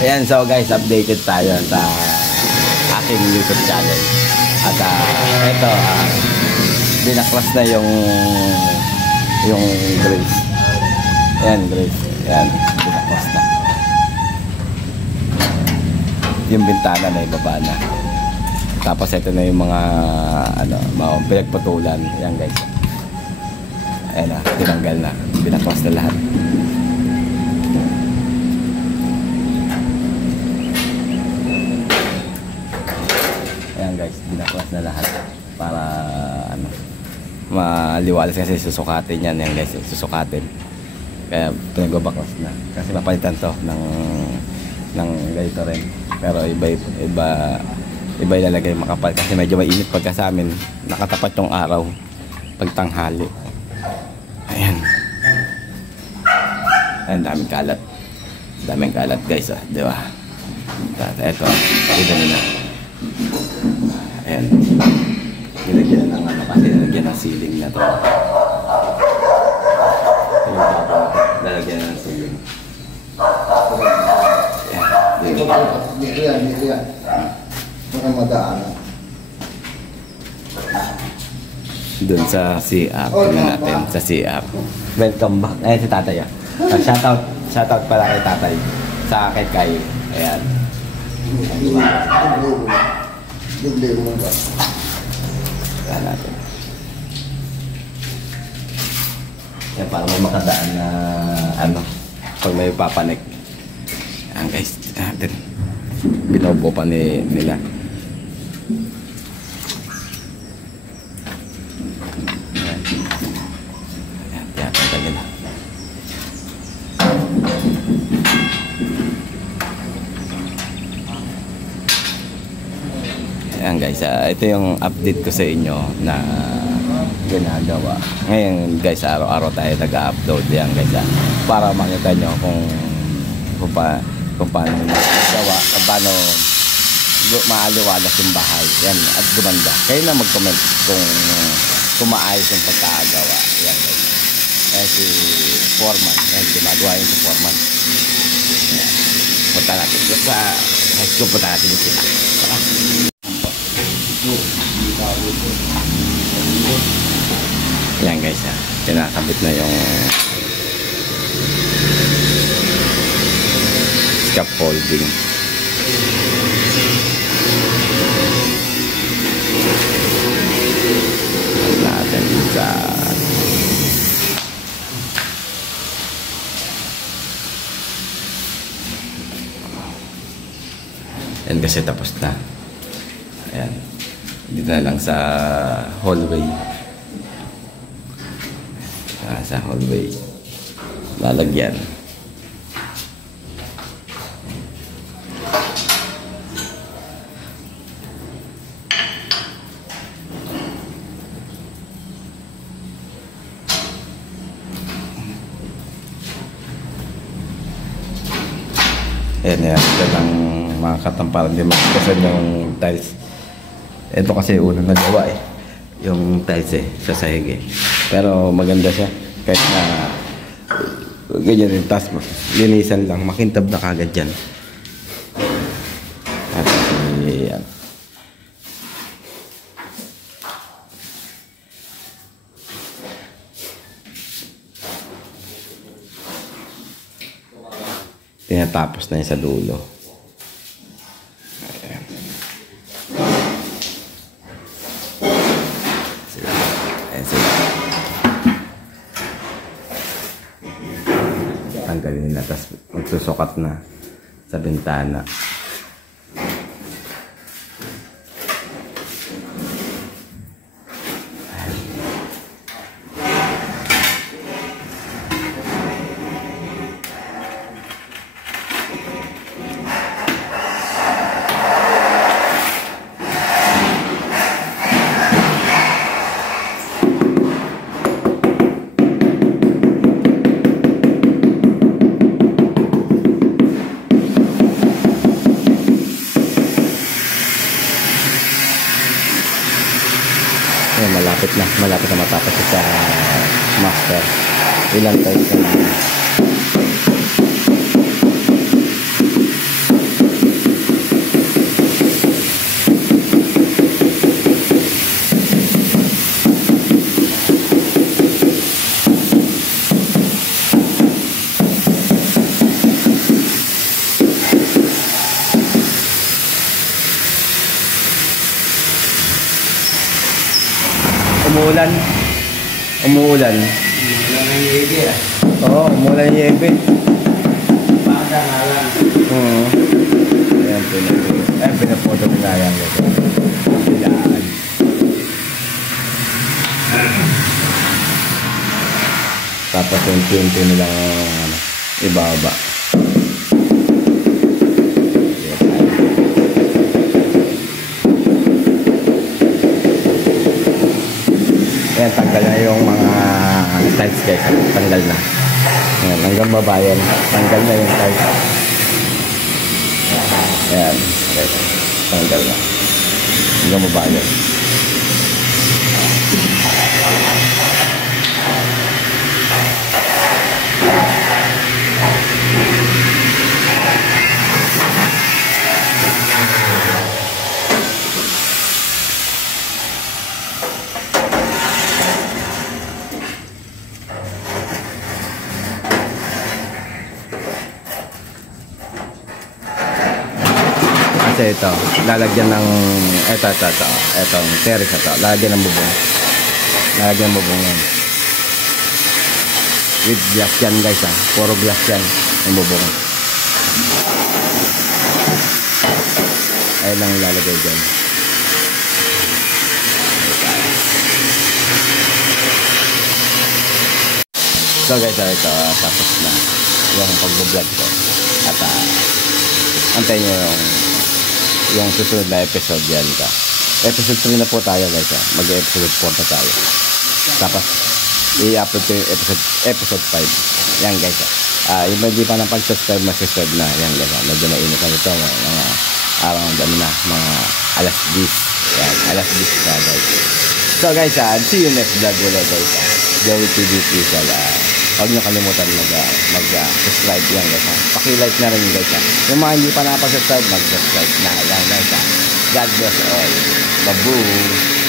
Ayan, so guys, updated tayo sa aking YouTube channel. At ito, binaklas na yung Grace. Ayan, Grace. Ayan, binaklas na. Yung bintana na ibaba na. Tapos ito na yung mga mga pinagputulan. Ayan guys. Ayan na, tinanggal na. Binaklas na lahat. Ayan guys, binaklas na lahat para maliwalas kasi susukatin yan. Ayan guys, susukatin. Kaya pinagbabaklas na kasi mapalitan to ng ganito rin, pero iba ilalagay makapal kasi medyo mainit pagka sa amin nakatapat yung araw pag tanghali. Ayan, daming kalat guys, di ba? Eto, ito na. Ayan, nilagyan ng kasi nilagyan ng ceiling na to. Lalagyan ng ceiling. Dito yan. Baka madaan. Doon sa CR, natin sa CR. Welcome back. Ayan si tatay. Shoutout pala kay tatay. Sa akin kay. Ayan. Duble mo ba? Ayan natin. Yan, para may makadaan na pag may papanik. Ayan guys, natin. Binobo pa nila. Ayan, tanggalin na. Ayan guys, ito yung update ko sa inyo na ginagawa. Ngayon guys, araw-araw tayo nag-upload yan guys, para makita nyo kung paano magawa, kung paano maaliwalas yung bahay yan at gumanda. Kayo na mag-comment kung maayos yung pagkagawa yan guys. Si Foreman yan, ginagawa yun si Foreman. Punta natin sa high school, punta natin yung sila. Yan guys, kinakabit na yung scaffolding. Natin sa yan kasi tapos na. Ayan, dito na lang sa hallway. Sa hallway lalagyan. Ayan, ito lang mga katamparan, hindi magkasan yung tiles. Ito kasi unang nagawa yung tiles sa sahig pero maganda siya kahit na ganyan rin, tas linisan lang, makintab na kagad yan. At yan, tinatapos na yun sa dulo. Ayan. Tanggalin nila, tapos magsusukat na sa bintana. malapit na matapos sa master. Ilang times na lang. umuulan. Umuulan. Wala nang higi ah. Oo, umuulan yung Yebe. Baka nga lang. Oo. Ayan, pinapoto ko na yan. Ilaan. Tapos yung pinto nilang ano, ibaba. Ayan, tanggal na yung mga tiles guys. Tanggal na. Ayan, hanggang baba yan. Tanggal na yung tiles. Ayan, guys. Tanggal na. Hanggang baba yan. Kasi ito, lalagyan ng etong terrace ito, lalagyan ng bubong. Lalagyan ng bubong yan. With glass yan guys ha, puro glass yan ang bubong. Ayun lang ilalagay dyan. So guys, ito tapos na yung pag-vlog ko. At antayin nyo yung susunod na episode yan ka. Episode 3 na po tayo guys ha. Mag-episode 4 na tayo. Tapos i-upload ko yung episode 5. Yan guys ha. Yung hindi pa ng pag-subscribe, mag-subscribe na. Yan guys ha. Medyo mainit na ito. Mga araw ng dami na. Mga alas 10. Yan. Alas 10 na guys. So guys ha. See you next vlog ulit guys ha. Joey TV Official. Huwag nyo kalimutan mag-subscribe yan guys ha. Paki-like na rin guys ha. Yung mga hindi pa nakapag-subscribe, mag-subscribe na yan guys ha. God bless all. Babu.